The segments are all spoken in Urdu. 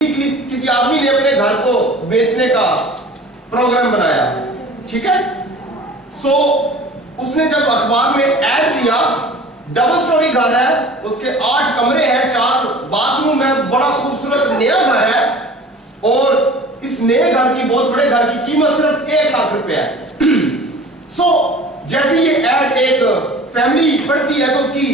کسی آدمی نے اپنے گھر کو بیچنے کا پروگرام بنایا, ٹھیک ہے. سو اس نے جب اخبار میں ایڈ دیا, ڈبل سٹوری گھر ہے, اس کے 8 کمرے ہیں, 4 باتھ روم ہے, بڑا خوبصورت نیا گھر ہے, اور اس نئے گھر کی, بہت بڑے گھر کی قیمت صرف 1 لاکھ روپے ہے. سو جیسے یہ ایڈ ایک فیملی پڑھتی ہے تو اس کی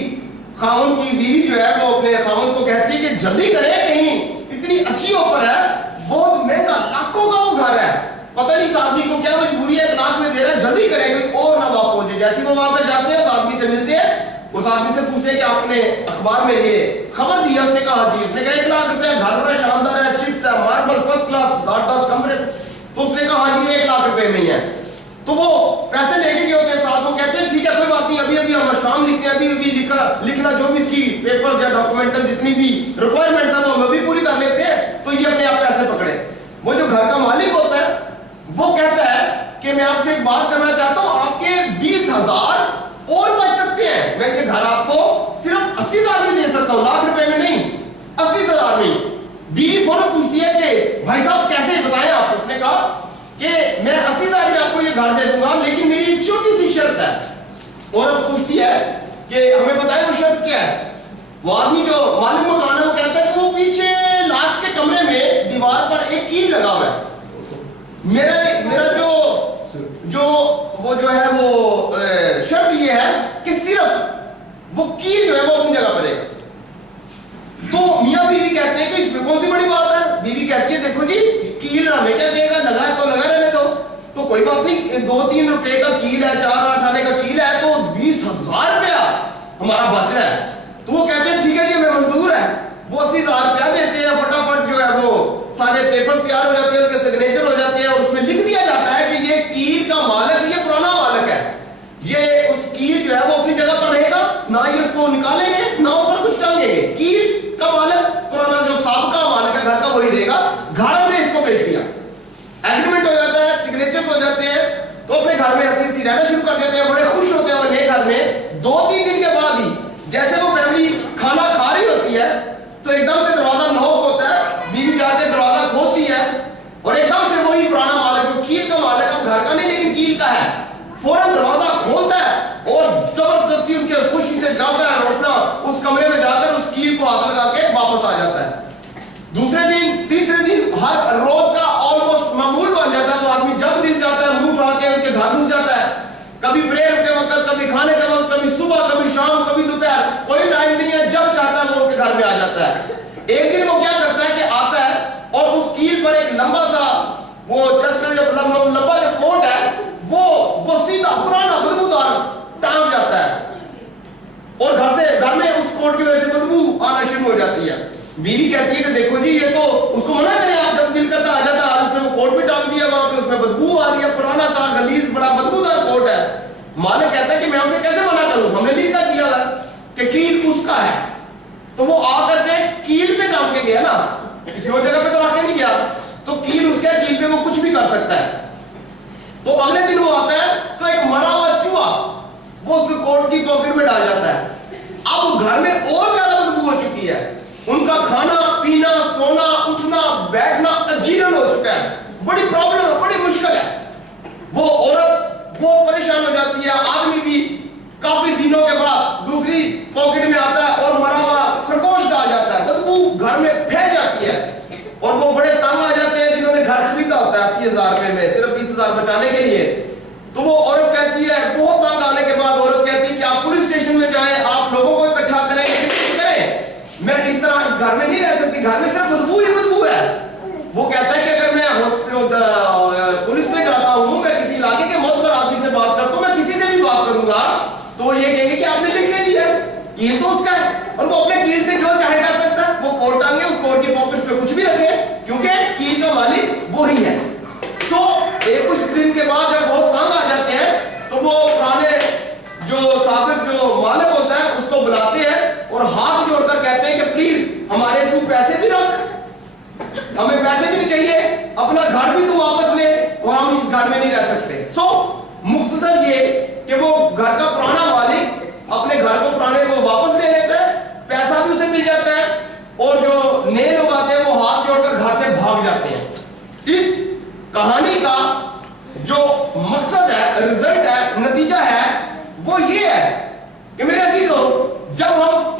خاون کی بیوی جو ہے وہ اپنے خاون کو کہتی ہے کہ جلدی کریں, کہیں اتنی اچھی آفر ہے, بہت مہنگا, لاکھوں کا وہ گھر ہے, پتہ نہیں اس آدمی کو کیا مجبوری ہے, 1 لاکھ میں دے رہا ہے, جلدی کریں کوئی اور نہ وہاں پہنچے. جیسے وہ وہاں پہ جاتے ہیں اس آدمی سے ملتے ہیں, اس آدمی سے پوچھتے ہیں کہ آپ نے اخبار میں یہ خبر دیا, اس نے کہا جی. اس نے کہا 1 لاکھ روپے, گھر بڑا شاندار ہے, چپس ہے, ماربل فرسٹ کلاس, 10 کمرے. تو اس نے کہا جی 1 لاکھ روپے میں ہی ہے. تو وہ پیسے لے کے گئے ہوتے ہیں ساتھ, وہ کہتے ہیں ٹھیک ہے کوئی بات نہیں, ابھی ہم اشرام لکھتے ہیں, ابھی لکھنا جو بھی اس کی پیپرز یا ڈاکومنٹل جتنی بھی ریکوائرمنٹس ہیں وہ ہم ابھی پوری کر لیتے ہیں, تو یہ اپنے آپ پیسے پکڑے. وہ جو گھر کا مالک ہوتا ہے وہ کہتا ہے کہ میں آپ سے ایک بات کرنا چاہتا ہوں, آپ کے 20,000 اور بچ سکتے ہیں, میں یہ گھر آپ کو صرف 80,000 میں دے سکتا ہوں, لاکھ روپے میں نہیں, 80,000 میں. بیوی فوراً پوچھتی ہے کہ بھائی صاحب کیسے بتائیں آپ. اس نے کہا کہ میں 80,000 میں آپ کو یہ گھر دے دوں گا, لیکن میری ایک چھوٹی سی شرط ہے. عورت پوچھتی ہے کہ ہمیں بتائیں وہ شرط کیا ہے. وہ آدمی جو مالک مکان ہے وہ کہتا ہے کہ وہ پیچھے لاسٹ کے کمرے میں دیوار پر ایک کیل لگا ہوا ہے, میرا جو ہے وہ شرط یہ ہے کہ صرف وہ کیل جو ہے وہ اپنی جگہ پر ہے. تو میاں بیوی کہتے ہیں کہ اس میں کون سی بڑی بات ہے. بیوی کہتی ہے دیکھو جی کیل ہمیں کیا کہے گا, لگا ہے تو لگا رہنے دو, تو کوئی بات نہیں, 2-3 روپے کا کیل ہے, 4-8 آنے کا کیل ہے, تو 20,000 روپیہ ہمارا بچ رہا ہے. تو وہ کہتے ہیں ٹھیک ہے یہ میں منظور ہے. وہ 80,000 روپیہ دیتے ہیں, فٹافٹ جو ہے وہ سارے پیپرز تیار ہو جاتے ہیں, ان کے سگنیچر ہو جاتے ہیں, اور اس میں لکھ دیا جاتا ہے کہ یہ کیل کا مالک یہ پرانا مالک ہے, یہ اس کیل جو ہے وہ اپنی جگہ پر رہے گا, نہ ہی اس کو نکالیں گے نہ اس پر کچھ ٹانگیں گے. کیل کا مالک پرانا جو سابقہ مالک ہے گھر کا وہی رہے گا. گھر نے اس کو بیچ دیا, ایگریمنٹ ہو جاتا ہے, سگنیچر ہو جاتے ہیں, تو اپنے گھر میں ہنسی رہنا شروع کر دیتے ہیں, بڑے خوش ہوتے ہیں وہ نئے گھر میں. 2-3 دن کے بعد ہی جیسے وہ فیملی کھانا کھا رہی ہوتی ہے تو ایک دم سے دروازہ نوک ہوتا ہے, بیوی جا کے دروازہ کھولتی ہے, اور ایک دم سے وہی پرانا مالک جو کیل کا مالک اب گھر کا نہیں لیکن کیل کا ہے, فوراً دروازہ کھولتا ہے اور زبردستی ان کے خوشی سے جاتا ہے, روشنا اس کمرے میں جا کر اس کیل کو ہاتھ لگا کے واپس آ جاتا ہے. دوسرے دن, تیسرے دن, ہر روز کا آلموسٹ معمول بن جاتا ہے. وہ آدمی جب دل چاہتا ہے منہ اٹھا کے ان کے گھر گھس جاتا ہے, کبھی پریئر کے وقت, کبھی کھانے کے وقت, کبھی صبح, کبھی شام, کبھی دوپہر, کوئی ٹائم نہیں ہے, جب چاہتا ہے وہ ان کے گھر میں آ جاتا ہے. ایک دن وہ کیا کرتا ہے کہ آتا ہے اور اس کیل پر ایک لمبا سا وہ چسٹر جو لمبا جو کوٹ ہے وہ سیدھا پرانا بدبودار ٹانگ جاتا ہے, اور گھر میں اس کوٹ کی وجہ سے بدبو آنا شروع ہو جاتی ہے. بیوی کہتی ہے کہ دیکھو جی یہ تو اس کو منع کریں, آپ جب دل کرتا آ جاتا ہے, اس نے وہ کوٹ بھی ٹانگ دیا وہاں پہ, اس میں بدبو آ رہی ہے, پرانا سا غلیظ بڑا بدبودار کوٹ ہے. مالک کہتا ہے کہ میں اسے کیسے منع کروں, ہم نے لکھ کر دیا ہے کہ کیل اس کا ہے. تو وہ آ کر کے کیل پہ ٹانگ کے گیا نا, کسی اور جگہ پہ تو رکھ کے نہیں گیا, تو کیل اس کا, کیل پہ وہ کچھ بھی کر سکتا ہے. تو اگلے دن وہ آتا ہے تو ایک مرا ہوا چوہا وہ اس کوٹ کی پاکٹ میں ڈال جاتا ہے. اب گھر میں اور زیادہ بدبو ہو چکی ہے, ان کا کھانا پینا, سونا, اٹھنا, بیٹھنا اجیرن ہو چکا ہے, بڑی پرابلم ہے, بڑی مشکل ہے. وہ عورت بہت پریشان ہو جاتی ہے, آدمی بھی کافی دنوں کے بعد دوسری پاکٹ میں آتا ہے اور مرا ہوا خرگوش ڈال جاتا ہے, بدبو گھر میں پھیل جاتی ہے, اور وہ بڑے تنگ آ جاتے ہیں جنہوں نے گھر خریدا ہوتا ہے 80,000 روپے میں صرف 20,000 بچانے کے لیے. تو وہ عورت کہتی ہے, بہت تنگ آنے کے بعد عورت کہتی ہے کہ آپ پولیس اسٹیشن میں جائیں, آپ لوگوں کو اکٹھا کریں, میں اس طرح اس گھر میں نہیں رہ سکتی, گھر میں صرف بدبو ہی بدبو ہے. وہ کہتا ہے کہ اگر میں پولیس میں جاتا ہوں, میں کسی علاقے کے معتبر آدمی سے بات کرتا ہوں, میں کسی سے بھی بات کروں گا تو وہ یہ کہیں گے کہ آپ نے لکھ کے دیا ہے, کیل تو اس کا ہے, اور وہ اپنے کیل سے جو چاہے کر سکتا ہے. وہ کوٹ ٹانگے, اس کوٹ کی پاکٹس پہ کچھ بھی رکھے, کیونکہ کیل کا مالک وہی ہے. سو ایک کچھ دن کے بعد جب بہت تنگ آ جاتے ہیں تو وہ پرانے جو سابق جو مالک ہوتا ہے اس کو بلاتے ہیں اور ہاتھ جوڑ کر کہتے ہیں کہ پلیز ہمارے تو پیسے بھی رکھ, ہمیں پیسے بھی نہیں چاہیے, اپنا گھر بھی تو واپس لے, اور ہم اس گھر میں نہیں رہ سکتے. سو مختصر یہ کہ وہ گھر کا پرانا مالک اپنے گھر کو پرانے کو واپس لے لیتا ہے, پیسہ بھی اسے مل جاتا ہے, اور جو نئے لوگ آتے ہیں وہ ہاتھ جوڑ کر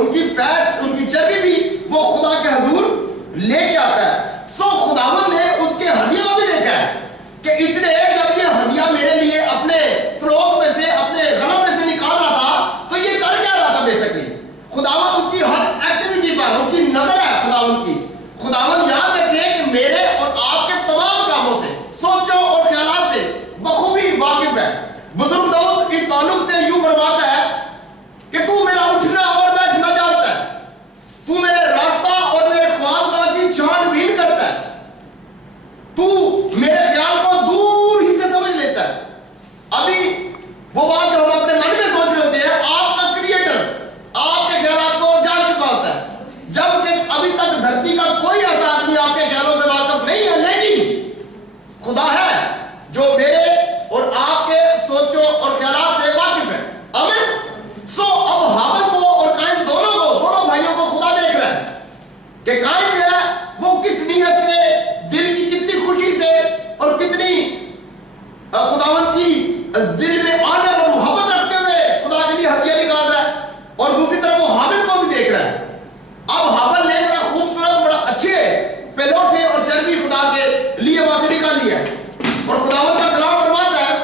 ان کی فیٹس، ان کی چربی بھی وہ خدا کے حضور لے کے آتا ہے. سو خداوند نے اس کے ہدیہ کو بھی دیکھا ہے کہ اس نے جب یہ ہدیہ میرے لیے اپنے فروغ میں سے، اپنے غنم میں سے نکال رہا تھا تو یہ کر کیا رہا تھا؟ بیسکلی خداوند اس کی ہر ایکٹیویٹی پر اس کی نظر ہے خداوند کی. خداوند یاد رکھے کہ میرے اور آپ کے تمام کاموں سے، سوچوں اور خیالات سے بخوبی واقف ہے. بزرگ داؤد اس تعلق سے یوں فرماتا ہے کہ تو میرا اٹھنا اور بیٹھنا جانتا ہے، تو میرے راستہ اور میرے خوابگاہ کی چھان بین کرتا ہے، تو میرے خیال کو دور ہی سے سمجھ لیتا ہے. ابھی وہ بات جو ہم اپنے من میں سوچ رہے ہوتے ہیں، آپ کا کریٹر آپ کے خیالات کو جان چکا ہوتا ہے، جبکہ ابھی تک دھرتی کا کوئی ایسا آدمی آپ کے خیالوں سے واقف نہیں ہے، لیکن خدا ہے جو میرے اور آپ کے سوچوں اور خیالات سے واقف ہے. آمین. سو اب ہابل کو اور قائن دونوں بھائیوں کو خدا دیکھ رہا ہے کہ قائن جو ہے وہ کس نیت سے، دل کی کتنی خوشی سے اور کتنی خداوند کی دل میں آنر اور محبت رکھتے ہوئے خدا کے لیے ہدیہ نکال رہا ہے، اور دوسری طرف وہ ہابل کو بھی دیکھ رہا ہے. اب ہابل نے بڑا خوبصورت، بڑا اچھے پیلوٹے اور چربی خدا کے لیے وہاں سے نکالی ہے، اور خداوند کا کلام فرماتا ہے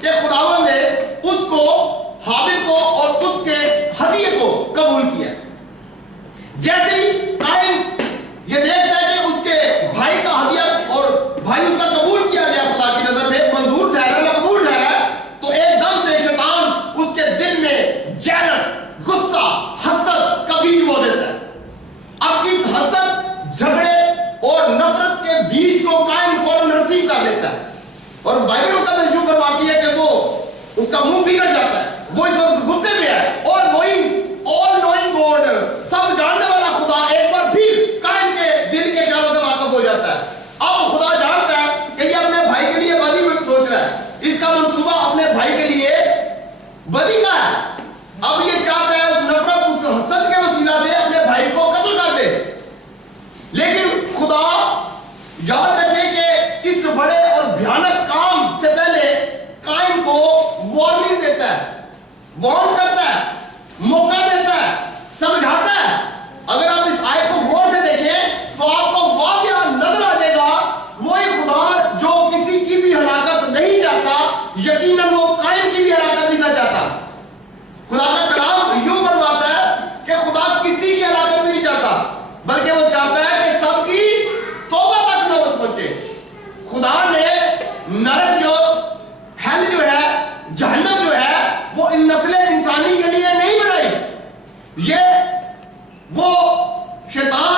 کہ خداوند نے اس کو، ہابل کو اور اس کے ہدیے کو قبول کیا. جیسے ہی قائن یہ دیکھتا ہے کہ اس کے بھائی کا ہدیہ اور بھائی اس کا قبول کیا گیا، خدا کی نظر میں منظور ٹھہرا، مقبول ٹھہرا، تو ایک دم سے شیطان اس کے دل میں جیلس، غصہ، حسد کبھی بو دیتا ہے. اب اس حسد، جھگڑے اور نفرت کے بیج کو قائن فوراً رسیو کر لیتا ہے، اور بائبل مقدس یوں فرماتی ہے کہ وہ اس کا منہ بگڑ جاتا ہے. وہ اس وقت غصے میں ہے، اور آل نوئنگ گاڈ، سب جاننے والا خدا ایک بار پھر قائن کے دل کے خیالوں سے واقف ہو جاتا ہے. اب خدا جانتا ہے کہ یہ اپنے بھائی کے لیے بدی میں سوچ رہا ہے، اس کا منصوبہ اپنے بھائی کے لیے بدی کا ہے. اب یہ چاہتا ہے اس نفرت، اس حسد کے وسیلہ سے اپنے بھائی کو قتل کر دے. لیکن خدا یاد رکھے کہ اس بڑے اور بھیانک کام سے پہلے قائن کو وارننگ دیتا ہے، وارن کرتا ہے، موقع دیتا ہے، سمجھاتا ہے. اگر آپ اس آیت کو غور سے دیکھیں تو آپ کو واضح نظر آ جائے گا وہی خدا جو کسی کی بھی ہلاکت نہیں چاہتا، یقیناً وہ قائن کی بھی ہلاکت نہیں چاہتا. خدا کا کلام یوں فرماتا ہے کہ خدا کسی کی ہلاکت بھی نہیں چاہتا، بلکہ وہ چاہتا ہے کہ سب کی توبہ تک نوبت پہنچے. خدا نے نرک جو ہیل جو ہے، جہنم جو ہے، وہ ان نسل انسانی کے لیے نہیں بنائی. یہ وہ شیطان